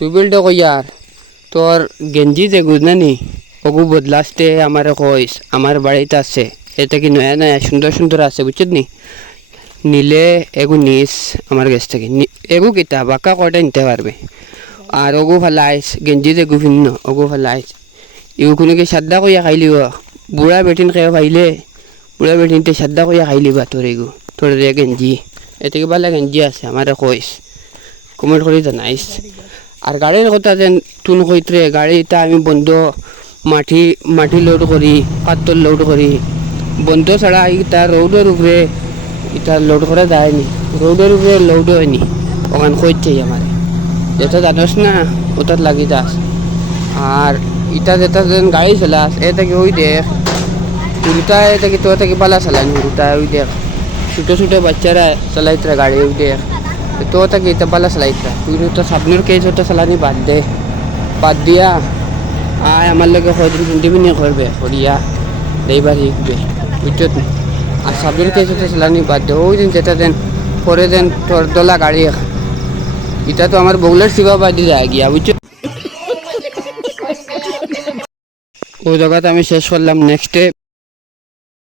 তুই বলতে কই আর তোর গেঞ্জি যে গুজনানি ওগু বদলাসতে আমার কইস আমার বাড়িতে আছে এটা কি নয়া নয়া সুন্দর সুন্দর আছে বুঝছিস নি নিলে এগু নিস আমার কাছ থেকে এগু কিতা বাঁকা কটা নিতে পারবে আর ওগু ফেলাইস গেঞ্জি যে বিভিন্ন ওগু ফেলাইস ইউ কোনো কি সাদা কইয়া খাইলিব বুঢ়া বেটিন খাই পাইলে বুঢ়া বেটিনতে সাদা কইয়া খাইলিবা তোর এগু তোর রে গেঞ্জি এতে কিবা গেঞ্জি আছে আমার কইস কমেন্ট করে জানাইস আর গাড়ির কথা যেন তুন কইতরে গাড়িটা আমি বন্ধ মাটি মাটি লোড করি পাথর লোড করি বন্ধ ছাড়া ইটা রোডের উপরে এটা লোড করা যায়নি রোডের উপরে লোড হয়নি ওখান কইছে আমার যেটা জানোস না ওটার লাগি যাস আর ইটা যেটা যেন গাড়ি চালাস এটাকে ওই দেখ উল্টা এটাকে তো থেকে পালা চালানি উল্টা ওই দেখ ছোটো ছোটো বাচ্চারা চালাইতরা গাড়ি ওই দেখ তো তাকে এটা পালা চালাইতরা তুই তো সামনের কেস ওটা চালানি বাদ দিয়া আয় আমার লগে কয়দিন হিন্দি বিনিয়ে করবে করিয়া এইবার শিখবে বুঝছো আর সামনের কেস ওটা চালানি বাদ দে ওই দিন যেটা দেন পরে দেন তোর দোলা গাড়ি এটা তো আমার বগুলার শিবা বাদি যায় গিয়া বুঝছো ওই জায়গাতে আমি শেষ করলাম নেক্সটে